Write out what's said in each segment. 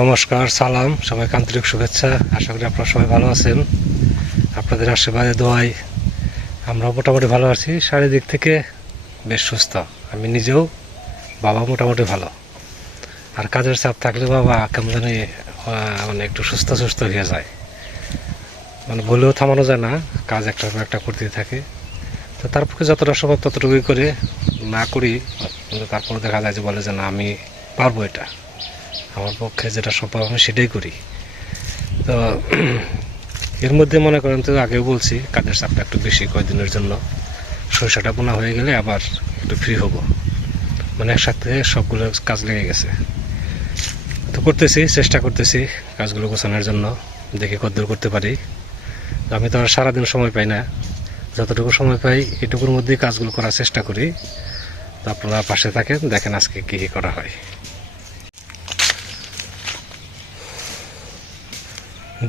নমস্কার, সালাম, সবাইকে আন্তরিক শুভেচ্ছা। আশা করি আপনারা সবাই ভালো আছেন। আপনাদের আশীর্বাদে দোয়াই আমরা মোটামুটি ভালো আছি। শারীরিক থেকে বেশ সুস্থ। আমি নিজেও বাবা মোটামুটি ভালো। আর কাজের চাপ থাকলে বাবা কেমন জানি মানে একটু সুস্থ সুস্থ হয়ে যায়। মানে বলেও থামানো যায় না, কাজ একটার পর একটা করতে থাকে। তো তার পক্ষে যতটা সম্ভব ততটুকুই করে, না করি, কিন্তু তারপরে দেখা যায় যে বলে যে না, আমি পারব এটা। আমার পক্ষে যেটা সম্ভব আমি সেটাই করি। তো, এর মধ্যে মনে করেন তো আগেও বলছি, কাজের চাপটা একটু বেশি কয়েকদিনের জন্য। সরিষাটা বোনা হয়ে গেলে আবার একটু ফ্রি হব। মানে একসাথে সবগুলো কাজ লেগে গেছে। তো করতেছি, চেষ্টা করতেছি কাজগুলো গোছানোর জন্য। দেখি কদ্দূর করতে পারি। আমি তো আর সারাদিন সময় পাই না। যতটুকু সময় পাই এটুকুর মধ্যেই কাজগুলো করার চেষ্টা করি। তো আপনারা পাশে থাকেন, দেখেন আজকে কী কী করা হয়।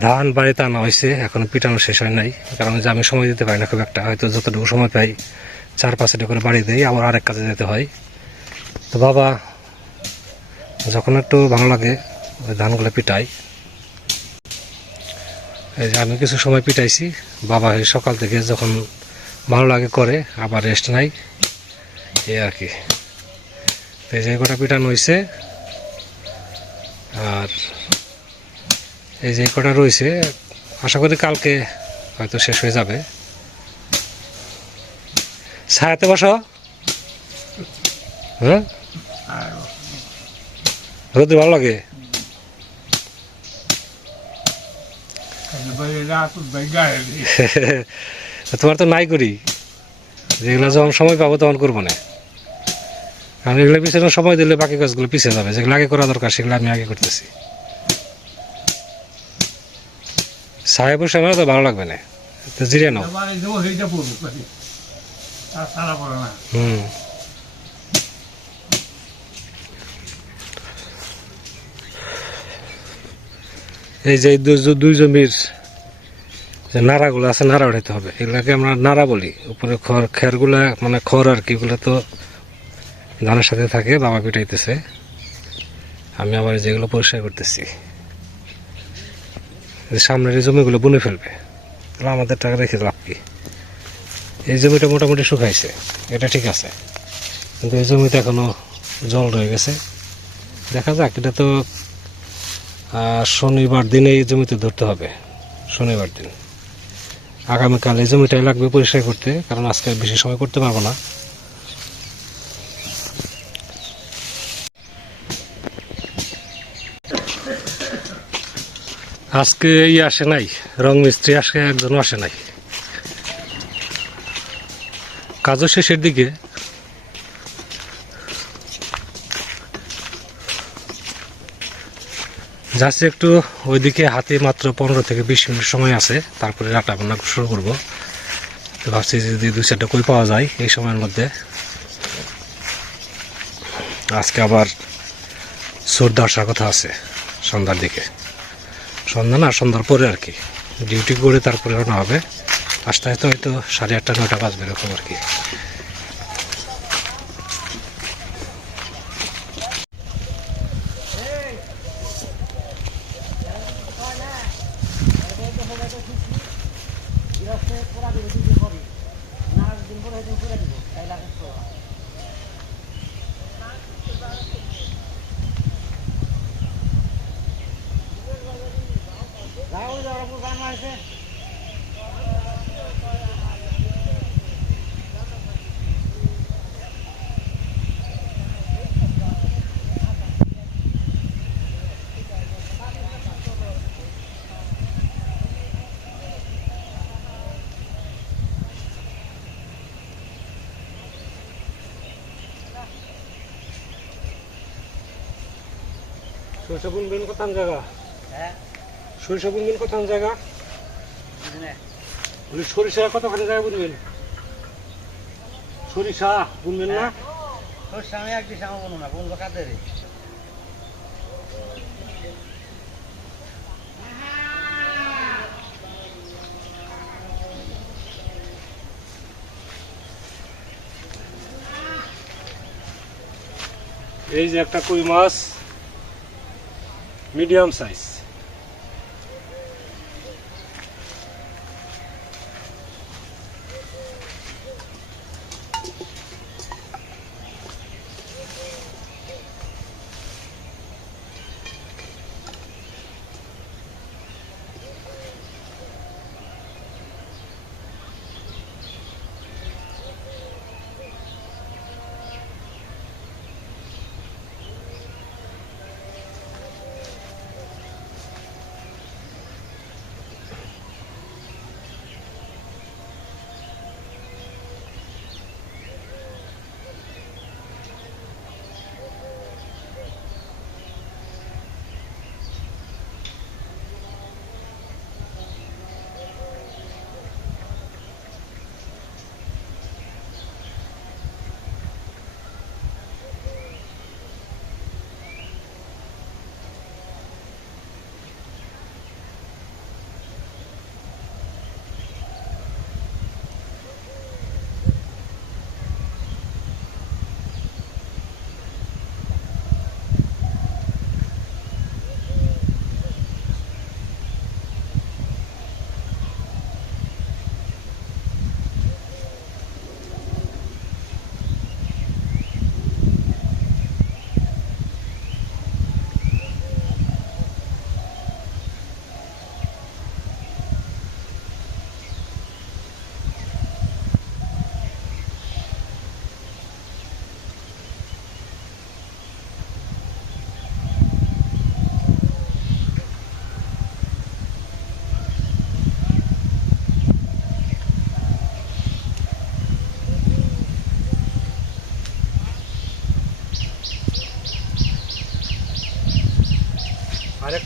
ধান বাড়িতে আনা হয়েছে, এখনও পিটানো শেষ হয় নাই। কারণ যে আমি সময় দিতে পারি না খুব একটা, হয়তো যতটুকু সময় পাই, চার পাঁচটা করে বাড়ি দেই, আবার আরেক কাজে যেতে হয়। তো বাবা, যখন একটু ভালো লাগে, ওই ধানগুলো পিটাই। এই যে আমি কিছু সময় পিটাইছি, বাবা সকাল থেকে যখন ভালো লাগে করে, আবার রেস্ট নাই। এই আর কি। তো এই যে কটা পিটানো হয়েছে, আর এই যে কটা রয়েছে, আশা করি কালকে হয়তো শেষ হয়ে যাবে। ছায়াতে বসো। হ্যাঁ? রোদ ভালো লাগে? তোমার তো নাই করি। যেগুলো যখন সময় পাবো তখন করব না। কারণ এগুলো পিছনে সময় দিলে বাকি কাজগুলো পিছিয়ে যাবে। যেগুলো আগে করা দরকার, সেগুলো আমি আগে করতেছি। সাহেব আমার তো ভালো লাগবে না। তো জিরে নাও। হুম। এই যে দুই জমির যে নাড়াগুলো আছে নাড়া উঠাইতে হবে। এগুলাকে আমরা নাড়া বলি। উপরে খড় খেরগুলা মানে খড় আর কি এগুলো তো ধানের সাথে থাকে বাবা পিটাইতেছে। আমি আবার যেগুলো পরিষ্কার করতেছি। সামনের এই জমিগুলো বুনে ফেলবে। তাহলে আমাদের টাকা রেখে লাভ কি? এই জমিটা মোটামুটি শুকাইছে, এটা ঠিক আছে। কিন্তু এই জমিতে এখনও জল রয়ে গেছে। দেখা যাক, এটা তো শনিবার দিনে এই জমিতে ধরতে হবে, শনিবার দিন। আগামীকাল এই জমিটাই লাগবে পরিষ্কার করতে, কারণ আজকে বেশি সময় করতে পারব না। আজকে ই আসে নাই, রং মিস্ত্রি আজকে একজনও আসে নাই। কাজও শেষের দিকে। যাচ্ছে একটু ওইদিকে হাতে মাত্র পনেরো থেকে বিশ মিনিট সময় আছে, তারপরে রান্না বান্না শুরু করব। তো ভাবছি যদি দুই চারটা কই পাওয়া যায় এই সময়ের মধ্যে। আজকে আবার সর্দা আসার কথা আছে সন্ধ্যার দিকে। সন্ধ্যা না, সন্ধ্যার পরে আর কি। ডিউটি করে তারপরে রওনা হবে। আসতে হয়তো হয়তো সাড়ে আটটা নটা বাজবে এরকম আর কি। সরিষা বুনবেন কোথান জায়গা? সরিষা বুনবেন কোথান জায়গা? সরিষা কতখানি জায়গা বুনবেন? সরিষা বুনবেন না? তোর স্বামী এক দিশা আমার না বলব কাদের? এই যে একটা কই মাছ। মিডিয়াম সাইজ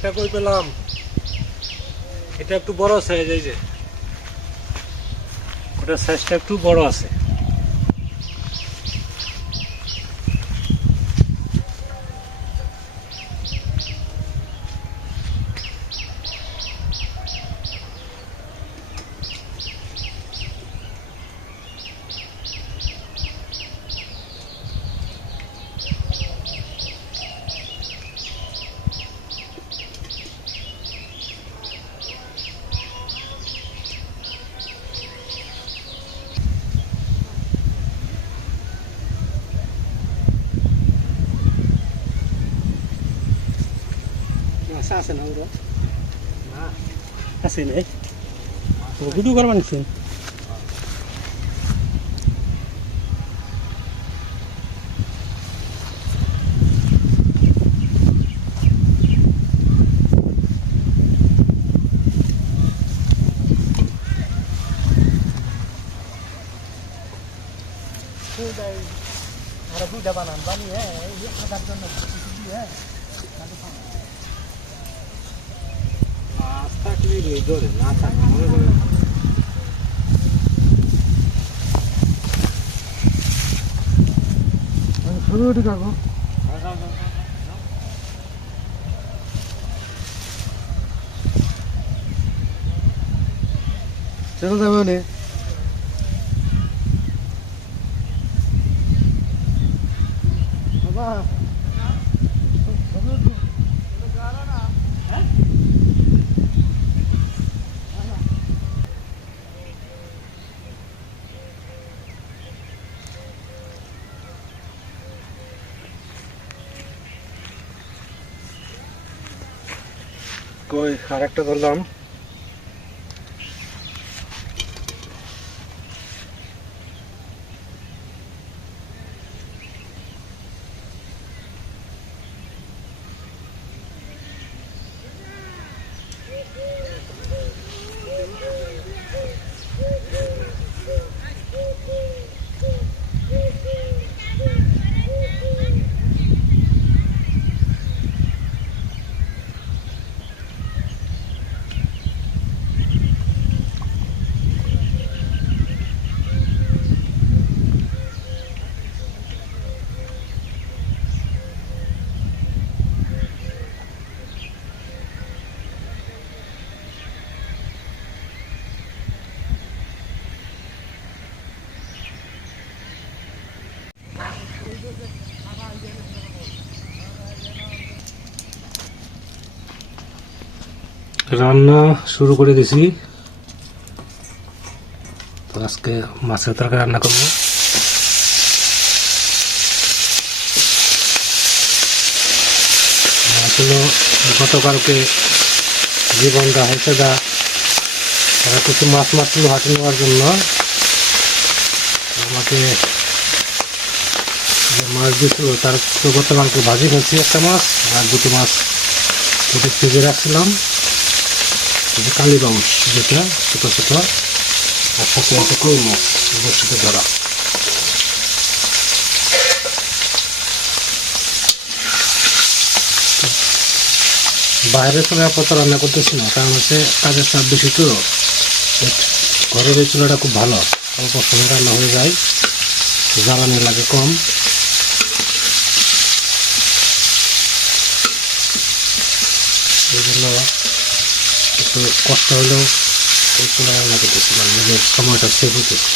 আরেকটা কই পেলাম? এটা একটু বড় সাইজ এই যে। ওটার সাইজটা একটু বড় আছে। আশা আছে না ওরা আছে নাই তো ভিডিও করবা নিছেন আর দুইটা বানান বানিয়ে এই আধার জন্য কিছু দিয়ে মাছ থাকলে ধরে না থাকলে মনে করেন শুরু উঠে থাকো চলো যাবে মানে বাবা কই আরেকটা ধরলাম। রান্না শুরু করে দিছি। তো আজকে মাছের তরকারি রান্না করব। মাছগুলো গতকালকে জীবনটা হয়েছে দা, তারা কিছু মাছ মাছগুলো হাতে নেওয়ার জন্য। আমাকে যে মাছ দিয়েছিল তার গতকালকে ভাজি ফেলছি একটা মাছ, আর দুটো মাছ ওটা ফ্রিজে রাখছিলাম। যে কালী বাউস যেটা ছোটো ছোটো আর সাথে আছে কই মাছ বসিতে ধরা বাইরে চলে আপাতত রান্না করতেছি না কারণ হচ্ছে কাজের চাপ বেশি তো ঘরের এই চুলাটা খুব ভালো অল্প সময় রান্না হয়ে যায় জ্বালানি লাগে কম এই জন্য একটু কষ্ট হলেও এই রান্না করতেছি মানে নিজের সময়টা সেভ হতেছে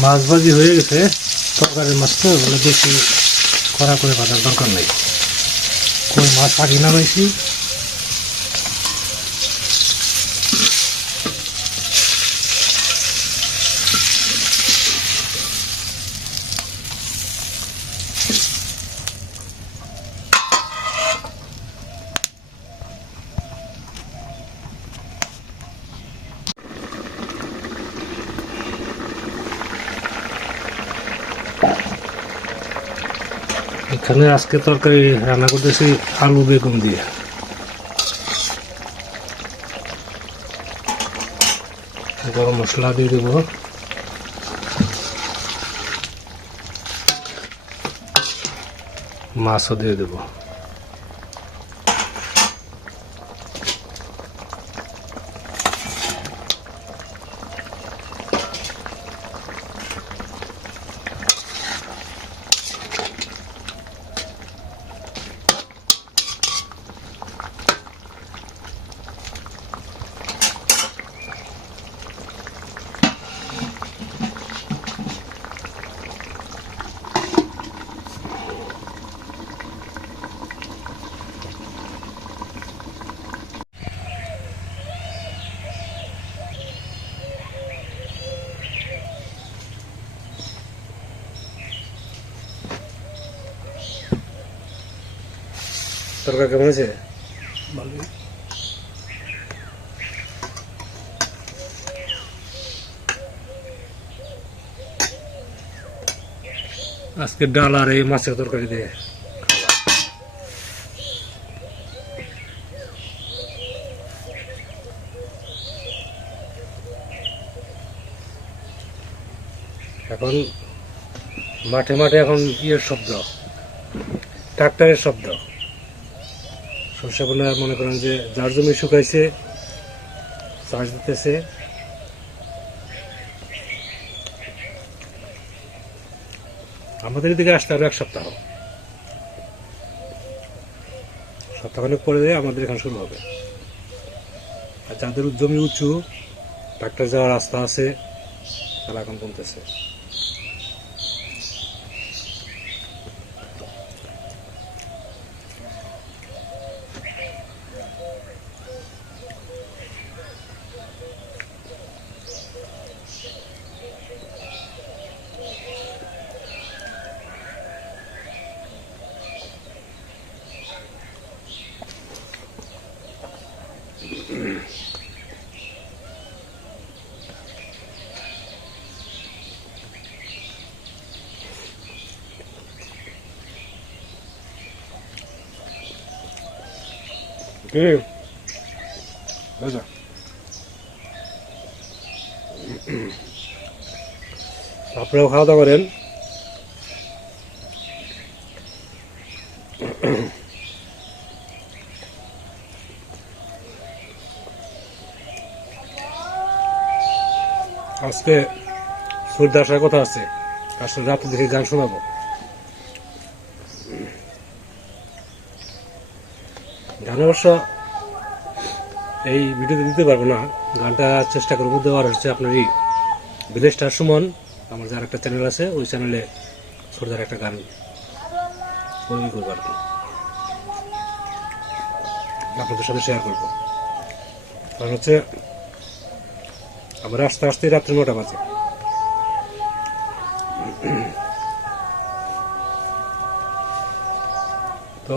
মাছ ভাজি হয়ে গেছে তরকারির মাছ তো ওগুলো বেশি কড়া করে ভাজার দরকার নেই। কই মাছ আগে নামাইছি এখানে আজকে তরকারি রান্না করতেছি আলু বেগুন দিয়ে। গরম মশলা দিয়ে দেব। মাছও দিয়ে দেব। তরকারি কেমন হয়েছে? আজকে ডাল আর এই মাছের তরকারি দিয়ে। এখন মাঠে মাঠে এখন ইয়ের শব্দ ট্রাক্টরের শব্দ। সর্ষে বলে মনে করেন যে, যার জমি শুকাইছে, চাষ দিতেছে। আমাদের এদিকে আসতে আরও এক সপ্তাহ। সপ্তাহখানেক পরে আমাদের এখানে শুরু হবে। আর যাদের জমি উঁচু, ট্রাক্টর যাওয়ার রাস্তা আছে, তারা এখন কমতেছে। কি বুঝা আপনারাও খাওয়া দাওয়া করেন আজকে সূর্য আসার কথা আছে। আসলে রাতে দেখে গান শোনাবো। অবশ্য এই ভিডিওতে দিতে পারব না। গানটা চেষ্টা করব দেওয়ার হচ্ছে আপনার এই ভিলেজ সুমন, আমার যার একটা চ্যানেল আছে, ওই চ্যানেলে ছোটদার একটা গান তৈরি করব আর কি। আপনাদের সাথে শেয়ার করব। কারণ হচ্ছে, আমরা আস্তে আস্তে রাত্রি নটা বাজে। তো